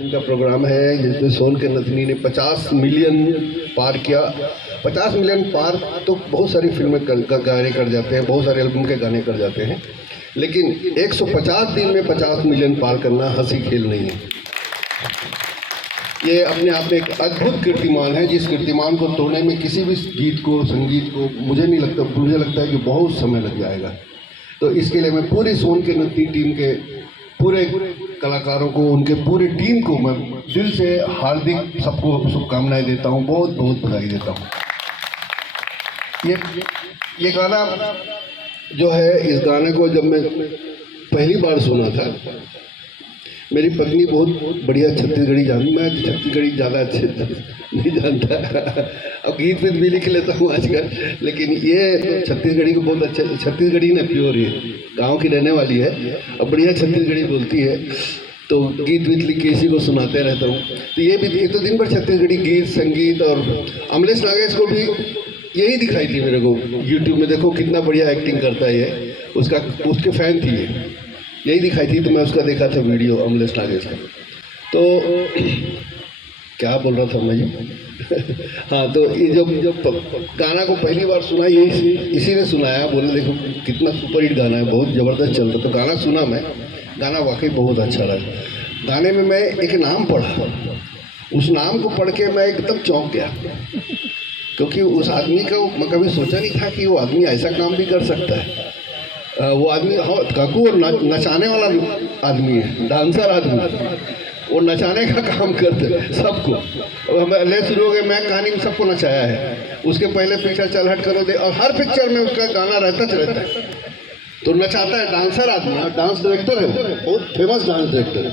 का प्रोग्राम है जिसमें सोन के नथनी ने 50 मिलियन पार किया। 50 मिलियन पार तो बहुत सारी फिल्में गाने कर जाते हैं, बहुत सारे एल्बम के गाने कर जाते हैं, लेकिन 150 दिन में 50 मिलियन पार करना हंसी खेल नहीं है। ये अपने आप में एक अद्भुत कीर्तिमान है, जिस कीर्तिमान को तोड़ने में किसी भी गीत को, संगीत को मुझे लगता है कि बहुत समय लग जाएगा। तो इसके लिए मैं पूरी सोन के नथनी टीम के पूरे कलाकारों को, उनके पूरी टीम को मैं दिल से हार्दिक सबको शुभकामनाएं देता हूं, बहुत बहुत बधाई देता हूं। ये गाना जो है, इस गाने को जब मैं पहली बार सुना था, मेरी पत्नी बहुत बढ़िया छत्तीसगढ़ी जानती, मैं छत्तीसगढ़ी ज़्यादा अच्छे नहीं जानता। अब गीत वीत भी लिख लेता हूँ आजकल, लेकिन ये छत्तीसगढ़ी को बहुत अच्छे, छत्तीसगढ़ी ना प्योर, ये गांव की रहने वाली है, अब बढ़िया छत्तीसगढ़ी बोलती है, तो गीत वीत लिख के इसी को सुनाते रहता हूँ। तो ये तो दिन भर छत्तीसगढ़ी गीत संगीत, और अमलेश नागेश को भी यही दिखाई थी मेरे को यूट्यूब में, देखो कितना बढ़िया एक्टिंग करता है ये, उसके फ़ैन थी ये, यही दिखाई थी, तो मैं उसका देखा था वीडियो अमलेश नागेश का। तो क्या बोल रहा था मैं हाँ, तो ये जब गाना को पहली बार सुना, ये इसी ने सुनाया, बोले देखो कितना सुपर हिट गाना है, बहुत ज़बरदस्त चल रहा। तो गाना सुना मैं, गाना वाकई बहुत अच्छा लगा। गाने में मैं एक नाम पढ़ा, उस नाम को पढ़ के मैं एकदम चौंक गया, क्योंकि उस आदमी का मैं कभी सोचा नहीं था कि वो आदमी ऐसा काम भी कर सकता है। वो आदमी, हाँ काकू, वो नचाने वाला आदमी है, डांसर आदमी, वो नचाने का काम करते हैं सबको। अब ले शुरू हो गए, मैं कहानी में सबको नचाया है। उसके पहले पिक्चर चल हट करो दे, और हर पिक्चर में उसका गाना रहता है, तो नचाता है, डांसर आदमी है, डांस डायरेक्टर है, बहुत फेमस डांस डायरेक्टर है।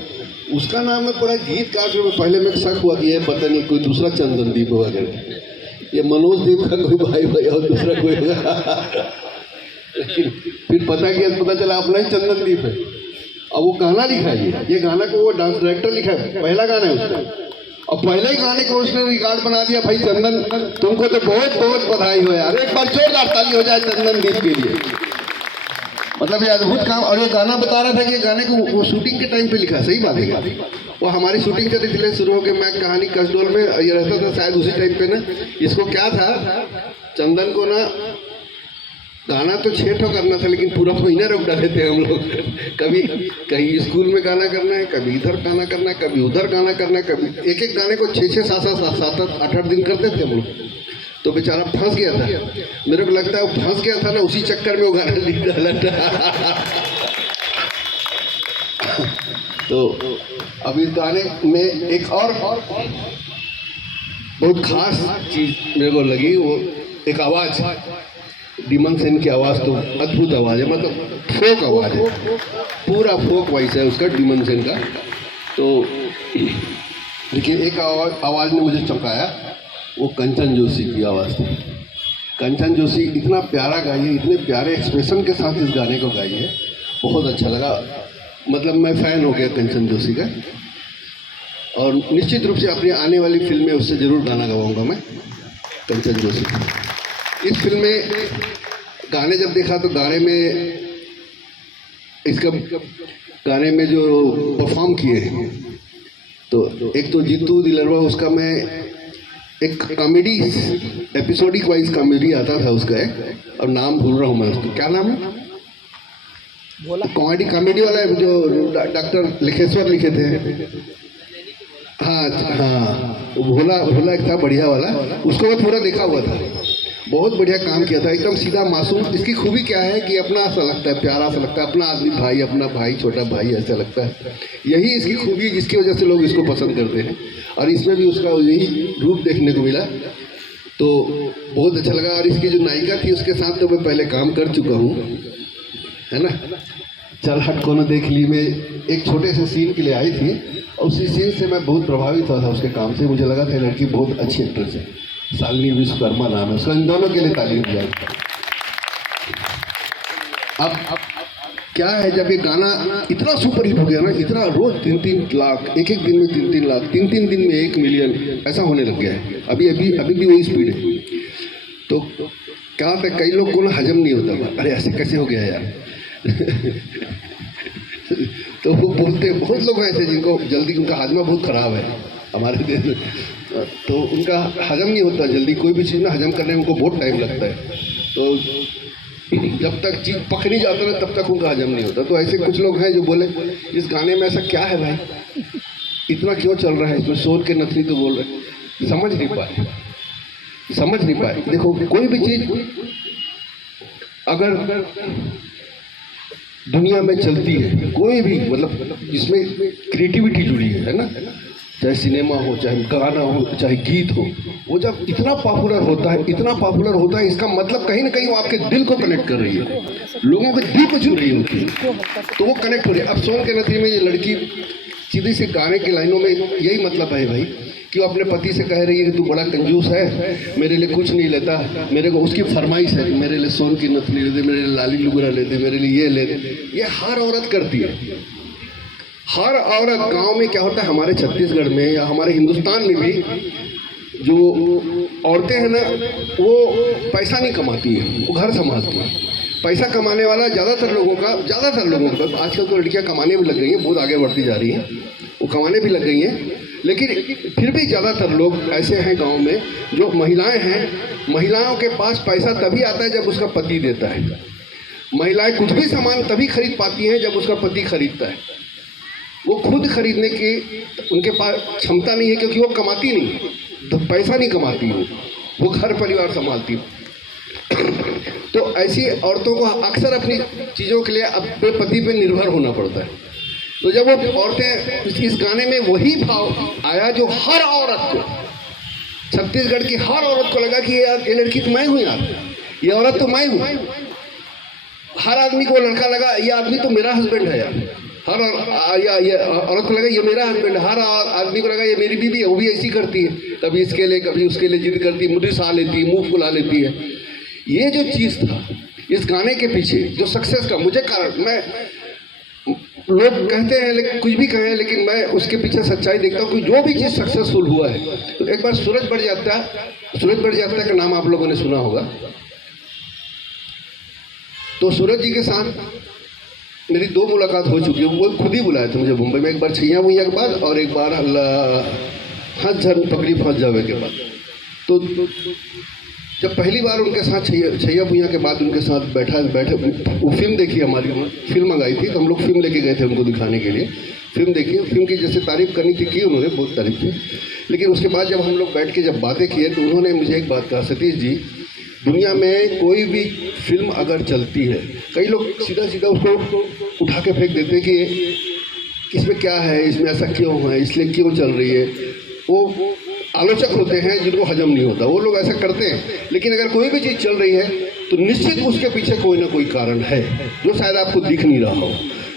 उसका नाम है पड़ा गीतकार, जो पहले में शक हुआ कि ये पता नहीं कोई दूसरा चंदनदीप वगैरह, ये मनोज दीप का कोई भाई और दूसरा कोई होगा। लेकिन फिर पता चला अपना ही चंदनदीप है। अब वो गाना लिखा है, ये गाना को वो डांस डायरेक्टर लिखा है, पहला गाना है उसका, और पहले ही गाने को उसने रिकॉर्ड बना दिया। भाई चंदन, तुमको तो बहुत बहुत बधाई हो यार, एक बार जोरदार ताली हो जाए चंदनदीप के लिए। मतलब ये अद्भुत काम। और ये गाना बता रहा था कि गाने को वो शूटिंग के टाइम पे लिखा, सही बात है, वो हमारी शूटिंग चल रही थी, शुरू हो गए, मैं कहानी कसडोल में ये रहता था शायद उसी टाइम पे ना। इसको क्या था, चंदन को ना गाना तो 6 ठो करना था, लेकिन पूरा महीना रुक डाले थे हम लोग। कभी कहीं स्कूल में गाना करना है, कभी इधर गाना करना है, कभी उधर गाना करना है, कभी एक गाने को 6 7 8 दिन करते थे हम लोग। तो बेचारा फंस गया था, मेरे को लगता है वो फंस गया था ना, उसी चक्कर में वो गाना लिख डाला था। तो अब इस गाने में एक और बहुत खास चीज मेरे को लगी, वो एक आवाज़, डिमन सेन की आवाज़ तो अद्भुत आवाज़ है, मतलब फोक आवाज़ है, पूरा फोक वॉइस है उसका, डिमन सेन का। तो लेकिन एक आवाज़ ने मुझे चौंकाया, वो कंचन जोशी की आवाज़ थी। कंचन जोशी इतना प्यारा गाई है, इतने प्यारे एक्सप्रेशन के साथ इस गाने को गाई है, बहुत अच्छा लगा। मतलब मैं फ़ैन हो गया कंचन जोशी का, और निश्चित रूप से अपनी आने वाली फिल्म में उससे ज़रूर गाना गवाऊँगा मैं, कंचन जोशी। इस फिल्म में गाने जब देखा तो गाने में जो परफॉर्म किए हैं, तो एक तो जीतू दिलरवा, उसका मैं एक कॉमेडी एपिसोडिक वाइज कॉमेडी आता था उसका एक, और नाम भूल रहा हूँ मैं उसको, क्या नाम है, कॉमेडी वाला है जो डॉक्टर लिखेश्वर लिखे थे। हाँ, भोला एक था बढ़िया वाला, उसको मैं पूरा देखा हुआ था, बहुत बढ़िया काम किया था, एकदम सीधा मासूम। इसकी खूबी क्या है कि अपना सा लगता है, प्यारा सा लगता है, अपना आदमी भाई, अपना भाई, छोटा भाई ऐसा लगता है। यही इसकी खूबी, जिसकी वजह से लोग इसको पसंद करते हैं, और इसमें भी उसका यही रूप देखने को मिला, तो बहुत अच्छा लगा। और इसकी जो नायिका थी, उसके साथ तो मैं पहले काम कर चुका हूँ, है ना, चल हट कोनो देख ली में एक छोटे से सीन के लिए आई थी, और उसी सीन से मैं बहुत प्रभावित हुआ था उसके काम से। मुझे लगा था लड़की बहुत अच्छी एक्ट्रेस है, शालिनी विश्वकर्मा नाम है उसका, इन दोनों के लिए तालीम दिया। अब क्या है, जब ये गाना इतना सुपर हिट हो गया ना, इतना रोज 3-3 लाख, एक दिन में 3-3 लाख, 3-3 दिन में 1 मिलियन, ऐसा होने लग गया है। अभी भी वही स्पीड है। तो क्या होता है, कई लोग को ना हजम नहीं होता, अरे ऐसे कैसे हो गया यार। तो वो बोलते, बहुत लोग हैं ऐसे जिनको जल्दी, उनका हाजमा बहुत ख़राब है हमारे देश में, तो उनका हजम नहीं होता जल्दी, कोई भी चीज़ ना हजम करने में उनको बहुत टाइम लगता है। तो जब तक चीज़ पक नहीं जाता ना तब तक उनका हजम नहीं होता। तो ऐसे कुछ लोग हैं जो बोले इस गाने में ऐसा क्या है भाई, इतना क्यों चल रहा है, इसमें सोन के नथनी तो बोल रहे, समझ नहीं पाए, समझ नहीं पाए। देखो कोई भी चीज़ अगर दुनिया में चलती है, कोई भी मतलब जिसमें क्रिएटिविटी जुड़ी है ना, चाहे सिनेमा हो, चाहे गाना हो, चाहे गीत हो, वो जब इतना पॉपुलर होता है, इतना पॉपुलर होता है, इसका मतलब कहीं ना कहीं वो आपके दिल को कनेक्ट कर रही है, लोगों के दिल को छू रही होती है, तो वो कनेक्ट हो रही है। अब सोन के नथनी में ये लड़की सीधे से गाने की लाइनों में यही मतलब है भाई कि वो अपने पति से कह रही है कि तू बड़ा कंजूस है, मेरे लिए कुछ नहीं लेता, मेरे को उसकी फरमाइश है कि मेरे लिए सोन की नथनी ले दे, मेरे लिए लाली लुगरा ले दे, मेरे लिए ये ले दे। ये हर औरत करती है, हर औरत। गांव में क्या होता है, हमारे छत्तीसगढ़ में या हमारे हिंदुस्तान में भी जो औरतें हैं ना, वो पैसा नहीं कमाती हैं, वो घर संभालती हैं। पैसा कमाने वाला ज़्यादातर लोगों का आजकल तो लड़कियां कमाने भी लग गई हैं, बहुत आगे बढ़ती जा रही हैं, वो कमाने भी लग गई हैं, लेकिन फिर भी ज़्यादातर लोग ऐसे हैं गांव में जो महिलाएं हैं, महिलाओं के पास पैसा तभी आता है जब उसका पति देता है। महिलाएं कुछ भी सामान तभी खरीद पाती हैं जब उसका पति खरीदता है। वो खुद खरीदने की उनके पास क्षमता नहीं है, क्योंकि वो कमाती नहीं है, तो पैसा नहीं कमाती है, वो घर परिवार संभालती है। तो ऐसी औरतों को अक्सर अपनी चीज़ों के लिए अपने पति पे निर्भर होना पड़ता है। तो जब वो औरतें, इस गाने में वही भाव आया जो हर औरत को, छत्तीसगढ़ की हर औरत को लगा कि यार ये लड़की तो मैं हूँ, यार ये औरत तो मैं हूँ। हर आदमी को लड़का लगा ये आदमी तो मेरा हस्बैंड है यार, हर ये औरत को लगा ये मेरा हस्बैंड, हर आदमी को लगा ये मेरी बीवी है, वो भी ऐसी करती है, कभी इसके लिए कभी उसके लिए जिद करती है, मुझे सा लेती है, मुंह फुला लेती है। ये जो चीज़ था इस गाने के पीछे, जो सक्सेस का मुझे कारण, मैं लोग कहते हैं लेकिन कुछ भी कहें, लेकिन मैं उसके पीछे सच्चाई देखता हूँ कि जो भी चीज़ सक्सेसफुल हुआ है, तो एक बार सूरज बड़जात्या का नाम आप लोगों ने सुना होगा। तो सूरज जी के साथ मेरी 2 मुलाकात हो चुकी है, वो खुद ही बुलाए थे मुझे मुंबई में, एक बार छैया भुइया के बाद और एक बार हंस झन पकड़ी फंस जावे के बाद। तो जब पहली बार उनके साथ छैया भुइया के बाद उनके साथ बैठे वो फिल्म देखी, हमारी फिल्म मंगाई थी, तो हम लोग फिल्म लेके गए थे उनको दिखाने के लिए। फिल्म देखी, फिल्म की जैसे तारीफ़ करनी थी की उन्होंने, बहुत तारीफ़ की, लेकिन उसके बाद जब हम लोग बैठ के जब बातें किए तो उन्होंने मुझे एक बात कहा, सतीश जी दुनिया में कोई भी फिल्म अगर चलती है, कई लोग सीधा सीधा उसको उठा के फेंक देते हैं कि इसमें क्या है, इसमें ऐसा क्यों है, इसलिए क्यों चल रही है। वो आलोचक होते हैं जिनको हजम नहीं होता, वो लोग ऐसा करते हैं। लेकिन अगर कोई भी चीज़ चल रही है तो निश्चित उसके पीछे कोई ना कोई कारण है जो शायद आपको दिख नहीं रहा हो।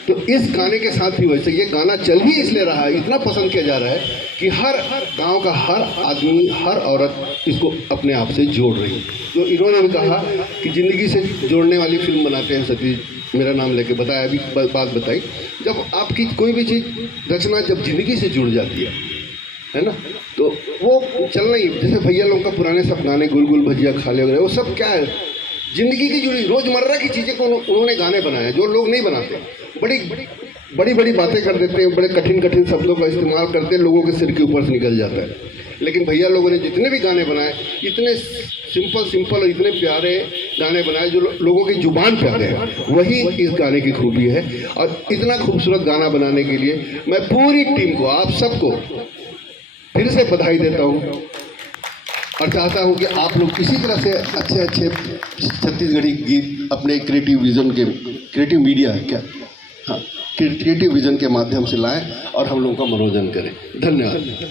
तो इस गाने के साथ भी वैसे, ये गाना चल ही इसलिए रहा है, इतना पसंद किया जा रहा है कि हर गांव का हर आदमी, हर औरत इसको अपने आप से जोड़ रही है। तो इन्होंने भी कहा कि ज़िंदगी से जोड़ने वाली फिल्म बनाते हैं सतीश, मेरा नाम लेके बताया, अभी बात बताई, जब आपकी कोई भी चीज़ रचना जब ज़िंदगी से जुड़ जाती है ना, तो वो चलना ही, जैसे भैया लोगों का पुराने सब गाने, गुल गुल भजिया खा ले वगैरह, वो सब क्या है, ज़िंदगी की जुड़ी रोज़मर्रा की चीज़ें को उन्होंने गाने बनाए जो लोग नहीं बनाते। बड़ी बातें कर देते हैं, बड़े कठिन शब्दों का इस्तेमाल करते हैं, लोगों के सिर के ऊपर से निकल जाता है। लेकिन भैया लोगों ने जितने भी गाने बनाए, इतने सिंपल और इतने प्यारे गाने बनाए जो लोगों की जुबान पे आते हैं, वही इस गाने की खूबी है। और इतना खूबसूरत गाना बनाने के लिए मैं पूरी टीम को, आप सबको फिर से बधाई देता हूँ और चाहता हूँ कि आप लोग इसी तरह से अच्छे छत्तीसगढ़ी गीत अपने क्रिएटिव मीडिया क्या, हाँ, क्रिएटिव विजन के माध्यम से लाएं और हम लोगों का मनोरंजन करें। धन्यवाद।